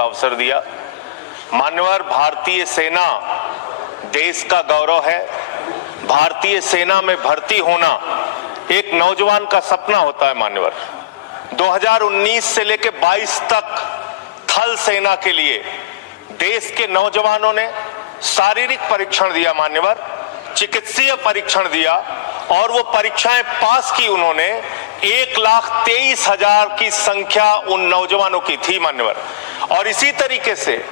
अवसर दिया। मान्यवर, भारतीय सेना देश का गौरव है। भारतीय सेना में भर्ती होना एक नौजवान का सपना होता है। मान्यवर, 2019 से लेकर 22 तक थल सेना के लिए देश के नौजवानों ने शारीरिक परीक्षण दिया, मान्यवर, चिकित्सीय परीक्षण दिया और वो परीक्षाएं पास की उन्होंने। 1,23,000 की संख्या उन नौजवानों की थी, मान्यवर। और इसी तरीके से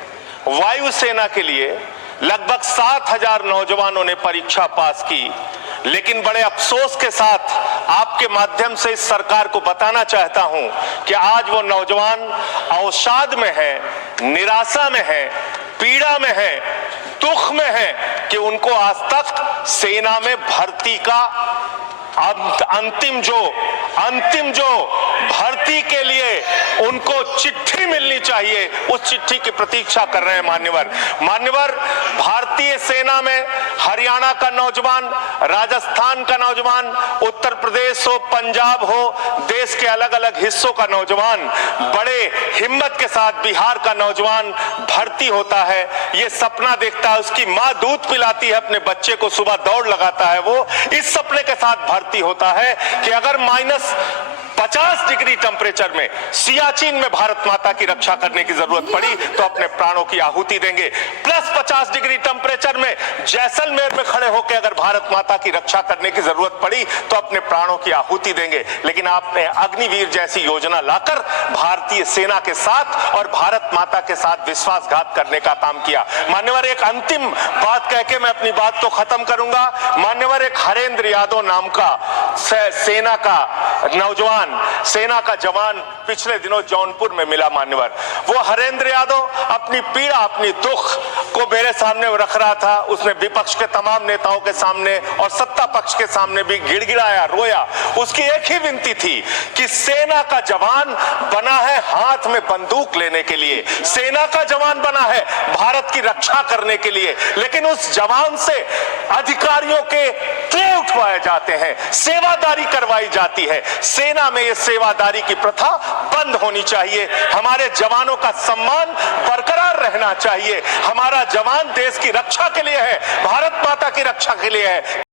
वायुसेना के लिए लगभग 7,000 नौजवानों ने परीक्षा पास की। लेकिन बड़े अफसोस के साथ आपके माध्यम से इस सरकार को बताना चाहता हूं कि आज वो नौजवान अवसाद में है, निराशा में है, पीड़ा में है, दुख में है कि उनको आज तक सेना में भर्ती का अंतिम जो भर्ती के लिए उनको चिट्ठी मिलनी चाहिए, उस चिट्ठी की प्रतीक्षा कर रहे हैं। मान्यवर, भारतीय सेना में हरियाणा का नौजवान, राजस्थान का नौजवान, उत्तर प्रदेश हो, पंजाब हो, देश के अलग अलग हिस्सों का नौजवान बड़े हिम्मत के साथ, बिहार का नौजवान भर्ती होता है। ये सपना देखता है, उसकी मां दूध पिलाती है अपने बच्चे को, सुबह दौड़ लगाता है। वो इस सपने के साथ भर्ती होता है कि अगर -50 डिग्री टेम्परेचर में सियाचिन में भारत माता की रक्षा करने की जरूरत पड़ी तो अपने प्राणों की आहुति देंगे। +50 डिग्री टेम्परेचर में जैसलमेर में खड़े होकर अगर भारत माता की रक्षा करने की जरूरत पड़ी तो अपने प्राणों की आहुति देंगे। लेकिन आपने अग्निवीर जैसी योजना लाकर भारतीय सेना के साथ और भारत माता के साथ विश्वासघात करने का काम किया। मान्यवर, एक अंतिम बात कह के मैं अपनी बात को खत्म करूंगा। मान्यवर, एक हरेंद्र यादव नाम का सेना का नौजवान, सेना का जवान पिछले दिनों जौनपुर में मिला। मान्यवर, वो हरेंद्र यादव अपनी पीड़ा, अपनी दुख को मेरे सामने रख रहा था। उसने विपक्ष के तमाम नेताओं के सामने और सत्ता पक्ष के सामने भी गिड़गिड़ाया, रोया। उसकी एक ही विनती थी कि सेना का जवान बना है हाथ में बंदूक लेने के लिए, सेना का जवान बना है भारत की रक्षा करने के लिए, लेकिन उस जवान से अधिकारियों के क्ले उठवाए जाते हैं, सेवादारी करवाई जाती है। सेना में ये सेवादारी की प्रथा बंद होनी चाहिए। हमारे जवानों का सम्मान बरकरार रहना चाहिए। हमारा जवान देश की रक्षा के लिए है, भारत माता की रक्षा के लिए है।